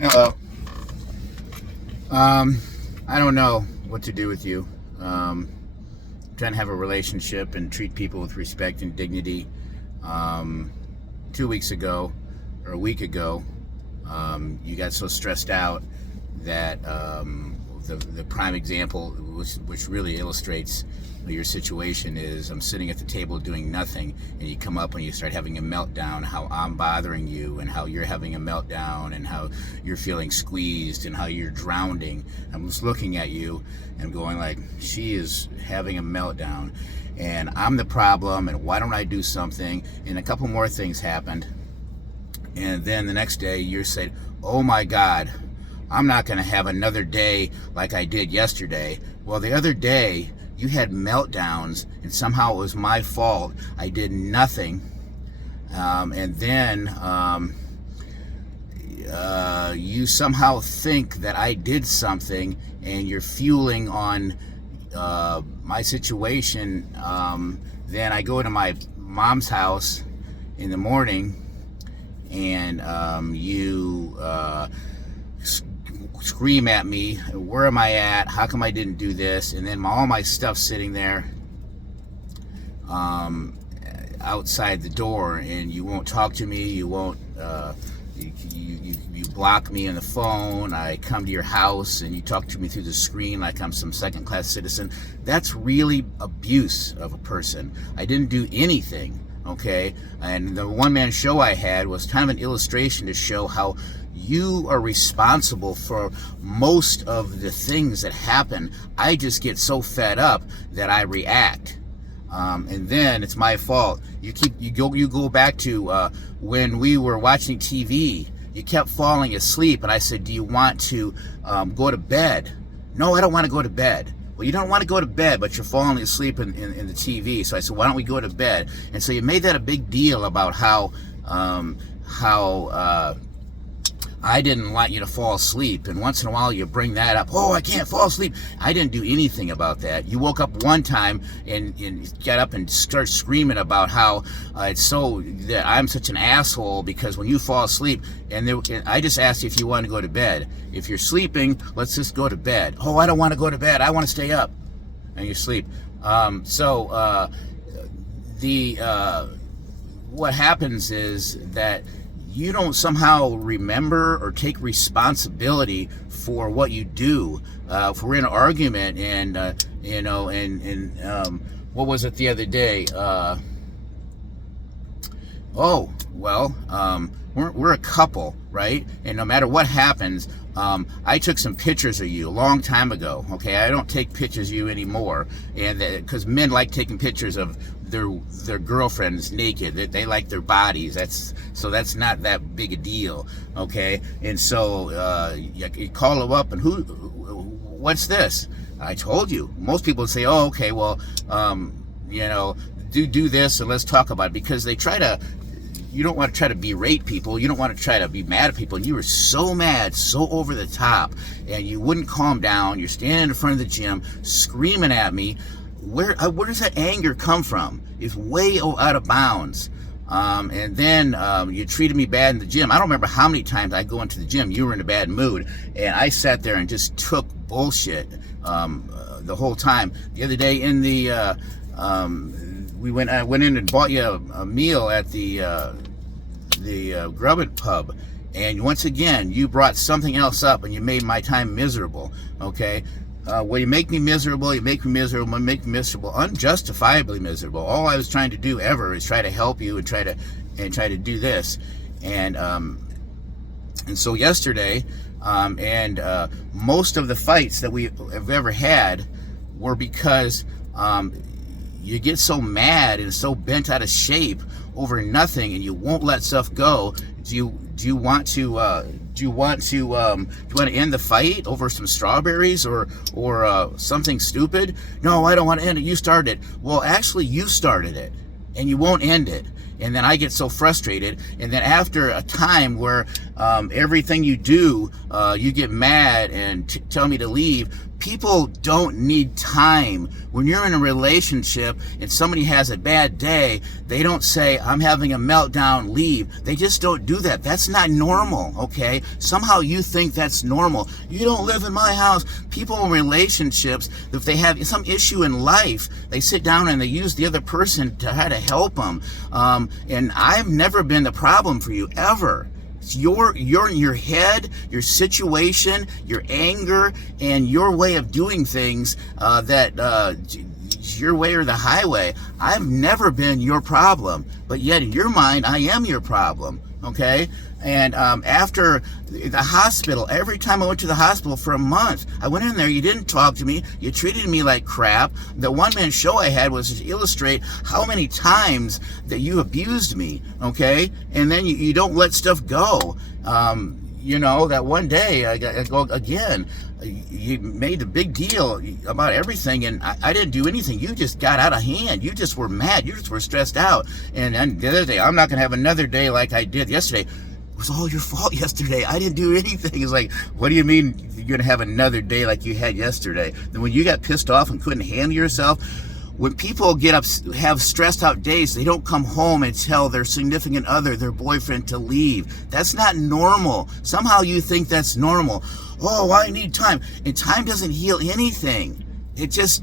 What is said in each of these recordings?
Hello. Um, I don't know what to do with you. Trying to have a relationship and treat people with respect and dignity. Um, 2 weeks ago, or a week ago, you got so stressed out that the prime example, which really illustrates your situation, is I'm sitting at the table doing nothing, and you come up and you start having a meltdown, how I'm bothering you, and how you're having a meltdown, and how you're feeling squeezed, and how you're drowning. I'm just looking at you and going like, she is having a meltdown, and I'm the problem, and why don't I do something? And a couple more things happened. And then the next day you said, oh my God, I'm not going to have another day like I did yesterday. Well, the other day you had meltdowns, and somehow it was my fault. I did nothing. And then you somehow think that I did something, and you're fueling on my situation. Then I go to my mom's house in the morning, and you scream at me, where am I at? How come I didn't do this? And then all my stuff sitting there outside the door, and you won't talk to me. You won't. You block me on the phone. I come to your house and you talk to me through the screen like I'm some second-class citizen. That's really abuse of a person. I didn't do anything. Okay, and the one-man show I had was kind of an illustration to show how you are responsible for most of the things that happen. I just get so fed up that I react, and then it's my fault. You go back to when we were watching TV. You kept falling asleep, and I said, "Do you want to go to bed?" No, I don't want to go to bed. Well, you don't want to go to bed, but you're falling asleep in the TV. So I said, why don't we go to bed? And so you made that a big deal about how I didn't want you to fall asleep. And once in a while you bring that up. Oh, I can't fall asleep. I didn't do anything about that. You woke up one time and got up and start screaming about how it's so that I'm such an asshole because when you fall asleep, and I just asked you if you want to go to bed. If you're sleeping, let's just go to bed. Oh, I don't want to go to bed. I want to stay up. And you sleep. What happens is that you don't somehow remember or take responsibility for what you do. If we're in an argument, and what was it the other day? We're a couple, right? And no matter what happens, I took some pictures of you a long time ago. Okay, I don't take pictures of you anymore, and because men like taking pictures of their girlfriends naked. They like their bodies. That's not that big a deal. Okay, and so you call them up, and what's this? I told you. Most people say, oh, okay, well, do this and let's talk about it, because they try to. You don't want to try to berate people. You don't want to try to be mad at people. And you were so mad, so over the top, and you wouldn't calm down. You're standing in front of the gym, screaming at me. Where does that anger come from? It's way out of bounds. And then you treated me bad in the gym. I don't remember how many times I go into the gym. You were in a bad mood, and I sat there and just took bullshit the whole time. The other day in the I went in and bought you a meal at the Grub It Pub, and once again you brought something else up and you made my time miserable. Okay, well, you make me miserable, unjustifiably miserable. All I was trying to do ever is try to help you and try to do this, and so yesterday, most of the fights that we have ever had were because you get so mad and so bent out of shape over nothing, and you won't let stuff go. Do you want to end the fight over some strawberries or something stupid? No, I don't want to end it. You started it. Well, actually, you started it, and you won't end it. And then I get so frustrated, and then after a time where everything you do, you get mad and tell me to leave, People don't need time. When you're in a relationship and somebody has a bad day, they don't say, I'm having a meltdown, leave. They just don't do that. That's not normal, okay? Somehow you think that's normal. You don't live in my house. People in relationships, if they have some issue in life, they sit down and they use the other person to try to help them. And I've never been the problem for you, ever. It's your head, your situation, your anger, and your way of doing things your way or the highway. I've never been your problem, but yet in your mind, I am your problem, okay? And after the hospital, every time I went to the hospital for a month, I went in there, you didn't talk to me, you treated me like crap. The one-man show I had was to illustrate how many times that you abused me, okay? And then you don't let stuff go. That one day, I go again, you made a big deal about everything, and I didn't do anything. You just got out of hand. You just were mad. You just were stressed out. And then the other day, I'm not going to have another day like I did yesterday. It was all your fault yesterday. I didn't do anything. It's like, what do you mean you're going to have another day like you had yesterday? Then when you got pissed off and couldn't handle yourself, when people have stressed out days, they don't come home and tell their significant other, their boyfriend, to leave. That's not normal. Somehow you think that's normal. Oh, I need time. And time doesn't heal anything. It just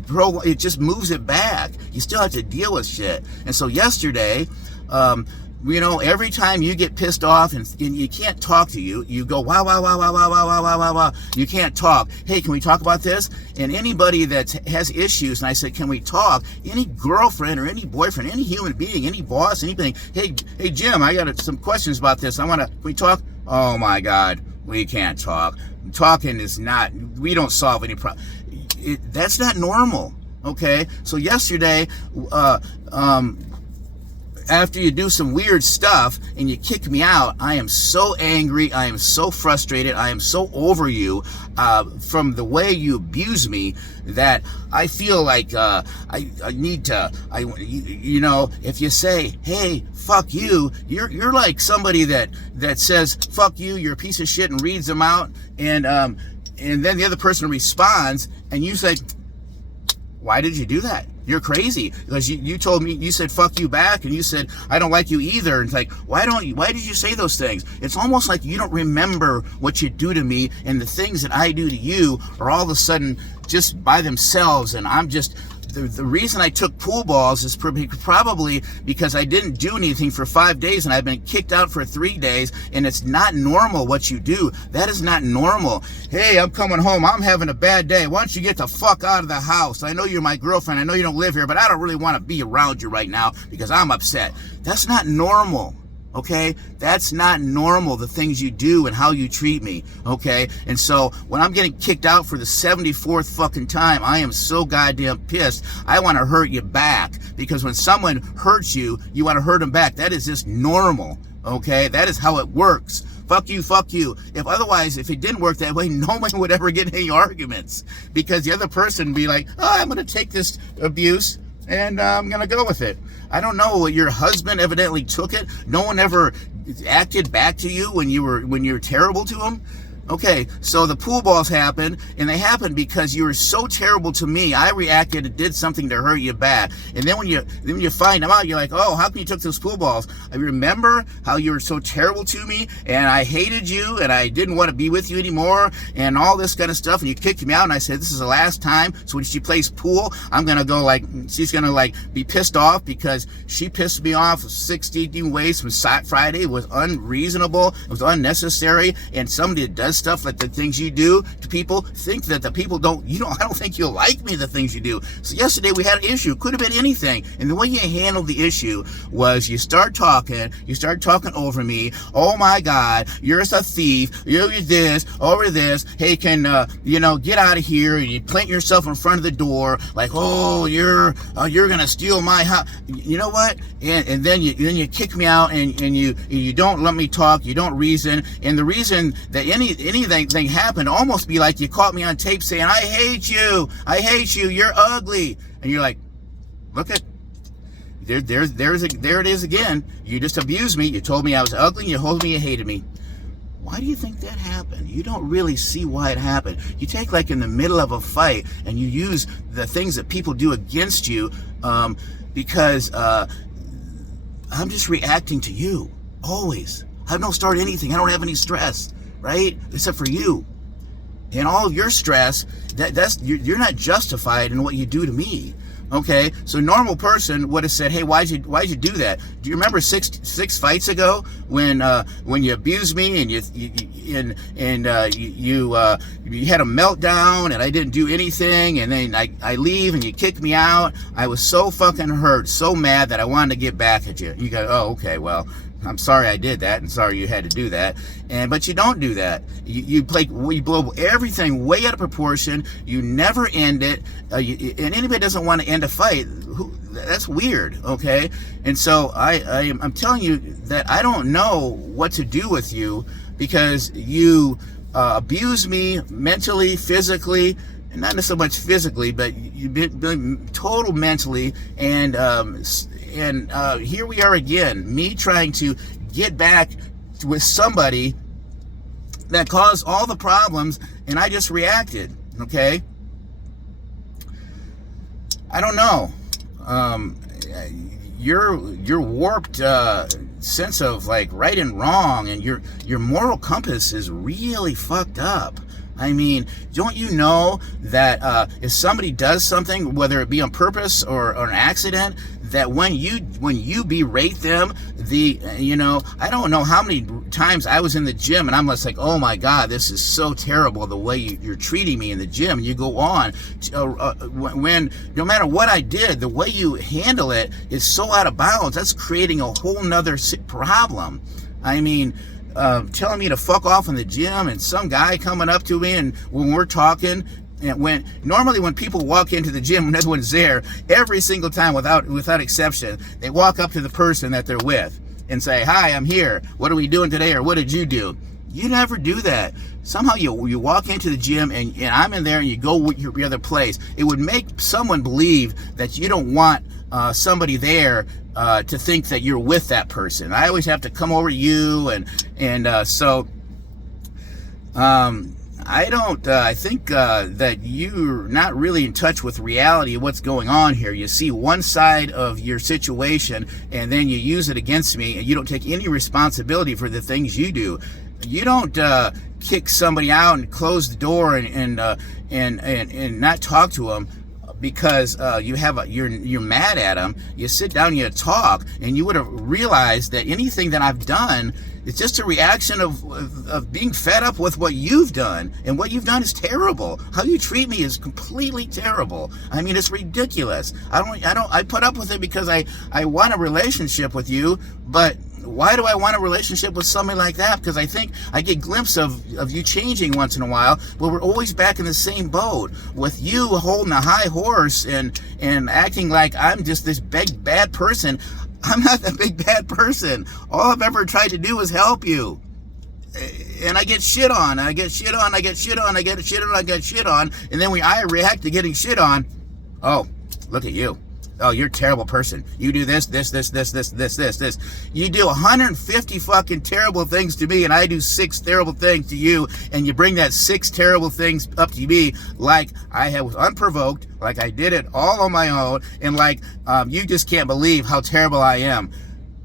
moves it back. You still have to deal with shit. And so yesterday, every time you get pissed off and you can't talk to you go, wow, wow, wow, wow, wow, wow, wow, wow, wow, wow. You can't talk. Hey, can we talk about this? And anybody that has issues, and I said, can we talk? Any girlfriend or any boyfriend, any human being, any boss, anything. Hey, Jim, I got some questions about this. Can we talk? Oh my God, we can't talk. Talking is not, we don't solve any problem. That's not normal. Okay. So yesterday, after you do some weird stuff and you kick me out, I am so angry. I am so frustrated. I am so over you from the way you abuse me that I feel like I need to. If you say, "Hey, fuck you," you're like somebody that says, "Fuck you," you're a piece of shit, and reads them out, and then the other person responds, and you say, "Why did you do that? You're crazy," because you told me, you said fuck you back, and you said I don't like you either. And it's like, why did you say those things? It's almost like you don't remember what you do to me, and the things that I do to you are all of a sudden just by themselves, and I'm just. The reason I took pool balls is probably because I didn't do anything for 5 days and I've been kicked out for 3 days, and it's not normal what you do. That is not normal. Hey, I'm coming home. I'm having a bad day. Why don't you get the fuck out of the house? I know you're my girlfriend. I know you don't live here, but I don't really want to be around you right now because I'm upset. That's not normal. Okay, that's not normal, the things you do and how you treat me, okay? And so when I'm getting kicked out for the 74th fucking time, I am so goddamn pissed. I want to hurt you back, because when someone hurts you, you want to hurt them back. That is just normal, okay? That is how it works. Fuck you, fuck you. If it didn't work that way, no one would ever get any arguments, because the other person would be like, oh, I'm going to take this abuse and I'm going to go with it. I don't know. Your husband evidently took it. No one ever acted back to you when you were terrible to him. Okay, so the pool balls happened, and they happened because you were so terrible to me. I reacted and did something to hurt you back. And then when you find them out, you're like, oh, how come you took those pool balls? I remember how you were so terrible to me, and I hated you, and I didn't want to be with you anymore, and all this kind of stuff. And you kicked me out, and I said, this is the last time. So when she plays pool, I'm gonna go she's gonna be pissed off because she pissed me off 60 ways from Friday. It was unreasonable. It was unnecessary, and somebody that does stuff like the things you do to people, think that the people don't, I don't think you'll like me, the things you do. So yesterday we had an issue. Could have been anything. And the way you handled the issue was you start talking over me. Oh my God, you're a thief. You're this, over this. Hey, can, get out of here. And you plant yourself in front of the door like, oh, you're going to steal my house. You know what? And then you kick me out, and you don't let me talk. You don't reason. And the reason that anything happened almost be like you caught me on tape saying, I hate you, you're ugly. And you're like, look at, there it is again. You just abused me. You told me I was ugly, and you told me you hated me. Why do you think that happened? You don't really see why it happened. You take like in the middle of a fight and you use the things that people do against you because I'm just reacting to you, always. I don't start anything. I don't have any stress, right? Except for you. And all of your stress, you're not justified in what you do to me. Okay, so a normal person would have said, "Hey, why'd you do that? Do you remember six fights ago when you abused me and you had a meltdown and I didn't do anything, and then I leave and you kicked me out? I was so fucking hurt, so mad that I wanted to get back at you." You go, "Oh, okay, well, I'm sorry I did that, and sorry you had to do that." But you don't do that. You blow everything way out of proportion. You never end it. And anybody doesn't want to end a fight. That's weird, okay? And so I'm telling you that I don't know what to do with you because you abuse me mentally, physically, and not so much physically, but you've been total mentally, and here we are again, me trying to get back with somebody that caused all the problems, and I just reacted, okay? I don't know. Your warped sense of like right and wrong, and your moral compass is really fucked up. I mean, don't you know that if somebody does something, whether it be on purpose or an accident, that when you berate them, I don't know how many times I was in the gym and I'm just like, "Oh my God, this is so terrible the way you're treating me in the gym." And you go on, when no matter what I did, the way you handle it is so out of bounds. That's creating a whole nother problem. I mean, telling me to fuck off in the gym, and some guy coming up to me, and when we're talking, and normally when people walk into the gym when everyone's there, every single time without exception, they walk up to the person that they're with and say, "Hi, I'm here. What are we doing today?" or "What did you do?" You never do that. Somehow you walk into the gym and I'm in there, and you go your other place. It would make someone believe that you don't want somebody there to think that you're with that person. I always have to come over to you, so I think that you're not really in touch with reality of what's going on here. You see one side of your situation, and then you use it against me, and you don't take any responsibility for the things you do. You don't kick somebody out and close the door and not talk to them because you're mad at them. You sit down and you talk, and you would have realized that anything that I've done is just a reaction of being fed up with what you've done, and what you've done is terrible. How you treat me is completely terrible. I mean, it's ridiculous. I put up with it because I want a relationship with you, but why do I want a relationship with somebody like that? Because I think I get glimpses of you changing once in a while, but we're always back in the same boat with you holding a high horse and acting like I'm just this big bad person. I'm not that big bad person. All I've ever tried to do is help you. And I get shit on. And then when I react to getting shit on, "Oh, look at you. Oh, you're a terrible person. You do this. You do 150 fucking terrible things to me, and I do 6 terrible things to you, and you bring that 6 terrible things up to me like I was unprovoked, like I did it all on my own, and like you just can't believe how terrible I am."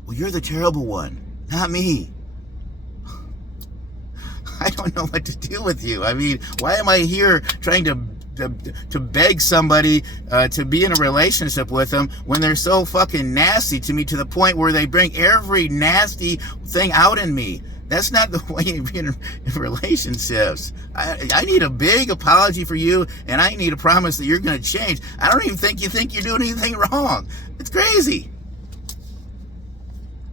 Well, you're the terrible one, not me. I don't know what to do with you. I mean, why am I here trying to beg somebody to be in a relationship with them when they're so fucking nasty to me, to the point where they bring every nasty thing out in me? That's not the way you be in relationships. I need a big apology for you, and I need a promise that you're going to change. I don't even think you think you're doing anything wrong. It's crazy.